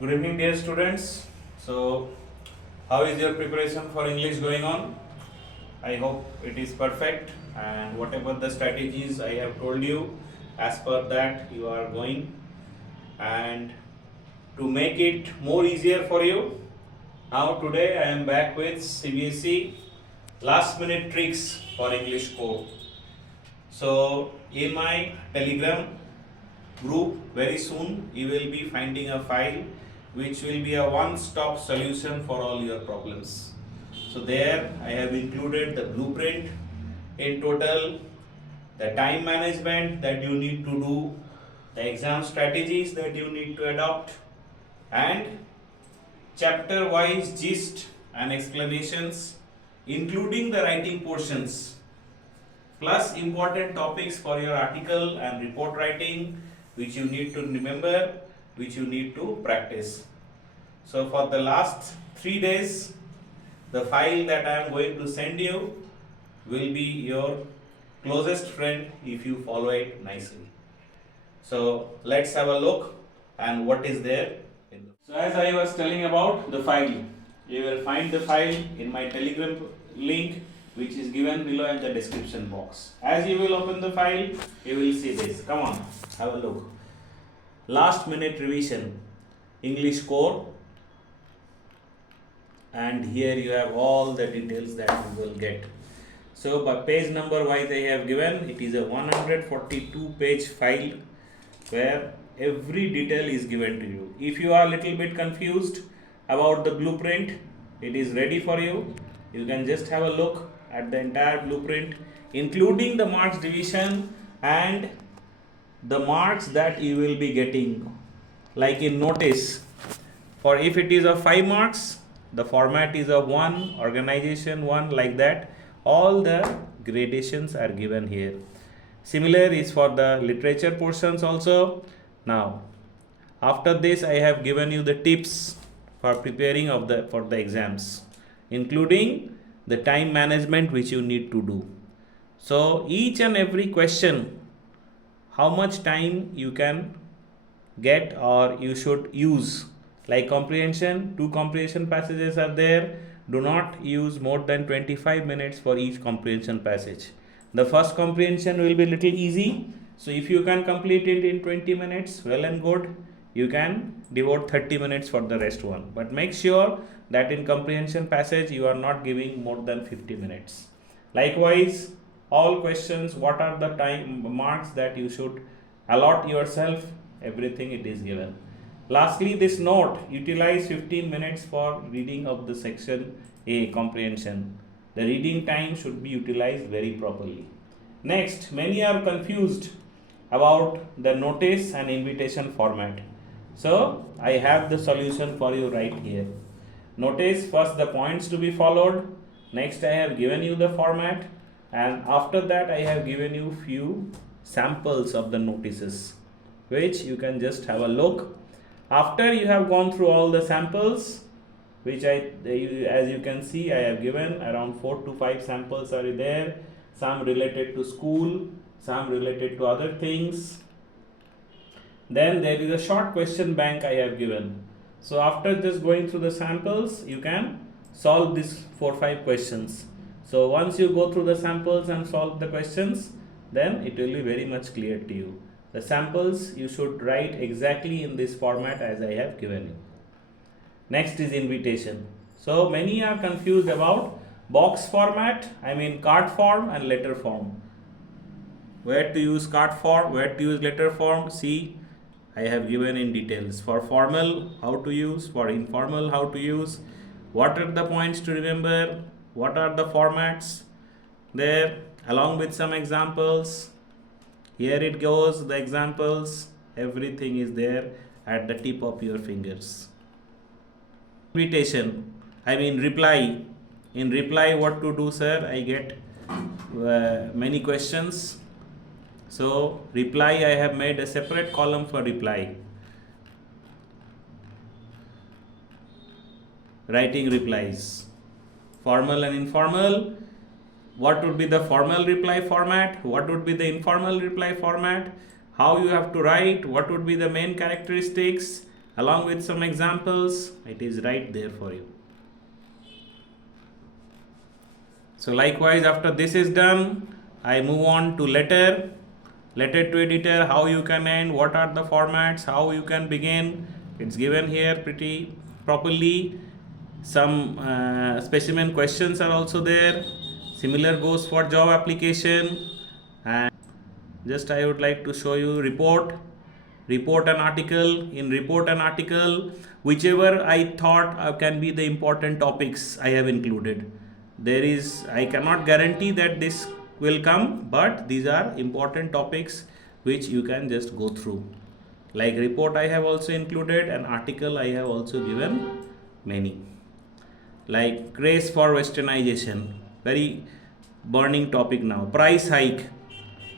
Good evening, dear students. So, how is your preparation for English going on? I hope it is perfect, and whatever the strategies I have told you, as per that you are going. And to make it more easier for you, now today I am back with Cbse last minute tricks for English code. So, in my Telegram group, very soon you will be finding a file which will be a one-stop solution for all your problems. So there I have included the blueprint in total, the time management that you need to do, the exam strategies that you need to adopt, and chapter wise gist and explanations including the writing portions, plus important topics for your article and report writing which you need to remember, which you need to practice. So for the last 3 days, the file that I am going to send you will be your closest friend if you follow it nicely. So let's have a look and what is there. So as I was telling about the file, you will find the file in my Telegram link which is given below in the description box. As you will open the file, you will see this. Come on, have a look. Last minute revision, English core, and here you have all the details that you will get. So by page number wise I have given, it is a 142 page file where every detail is given to you. If you are a little bit confused about the blueprint, it is ready for you. You can just have a look at the entire blueprint, including the marks division and the marks that you will be getting. Like in notice, for if it is of 5 marks, the format is of 1, organization 1, like that. All the gradations are given here. Similar is for the literature portions also. Now, after this I have given you the tips for preparing for the exams, including the time management which you need to do. So each and every question, how much time you can get or you should use. Like comprehension, 2 comprehension passages are there. Do not use more than 25 minutes for each comprehension passage. The first comprehension will be little easy. So if you can complete it in 20 minutes, well and good. You can devote 30 minutes for the rest one. But make sure that in comprehension passage you are not giving more than 50 minutes. Likewise, all questions, what are the time marks that you should allot yourself, everything it is given. Lastly, this note, utilize 15 minutes for reading of the section A, comprehension. The reading time should be utilized very properly. Next, many are confused about the notice and invitation format. So I have the solution for you right here. Notice first the points to be followed. Next I have given you the format, and after that I have given you few samples of the notices which you can just have a look. After you have gone through all the samples, which as you can see I have given around 4 to 5 samples are there, some related to school, some related to other things. Then there is a short question bank I have given. So after just going through the samples, you can solve these 4-5 questions. So once you go through the samples and solve the questions, then it will be very much clear to you. The samples you should write exactly in this format as I have given you. Next is invitation. So many are confused about box format, card form and letter form. Where to use card form, where to use letter form, see, I have given in details. For formal, how to use, for informal, how to use, what are the points to remember, what are the formats there, along with some examples. Here it goes, the examples, everything is there at the tip of your fingers. Invitation, reply. In reply, what to do, sir? I get many questions. So reply, I have made a separate column for reply. Writing replies, formal and informal. What would be the formal reply format? What would be the informal reply format? How you have to write? What would be the main characteristics? along with some examples. It is right there for you. So likewise, after this is done, I move on to letter to editor, how you can end, what are the formats, how you can begin. It's given here pretty properly. Some specimen questions are also there. Similar goes for job application. And just I would like to show you report an article. In report an article, whichever I thought can be the important topics I have included. I cannot guarantee that this will come, but these are important topics which you can just go through. Like report I have also included, an article I have also given many. Like craze for westernization, very burning topic now. Price hike,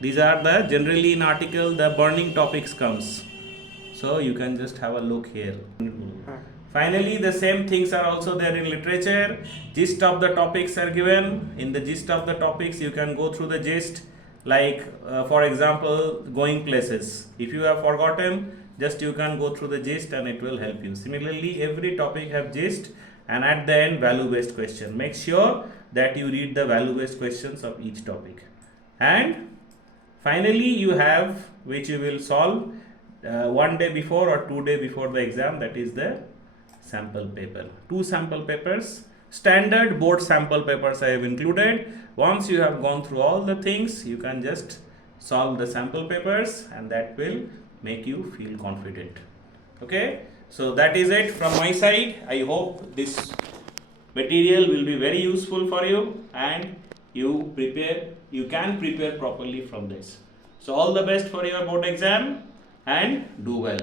these are the generally in article the burning topics comes, so you can just have a look here. Finally, the same things are also there in literature. Gist of the topics are given. In the gist of the topics, you can go through the gist. Like for example, going places. If you have forgotten, just you can go through the gist and it will help you. Similarly, every topic have gist, and at the end value based question. Make sure that you read the value based questions of each topic. And finally, you have, which you will solve 1 day before or 2 days before the exam, that is the sample paper. 2 sample papers, standard board sample papers I have included. Once you have gone through all the things, you can just solve the sample papers, and that will make you feel confident. Okay, so that is it from my side. I hope this material will be very useful for you, and you can prepare properly from this. So all the best for your board exam, and do well.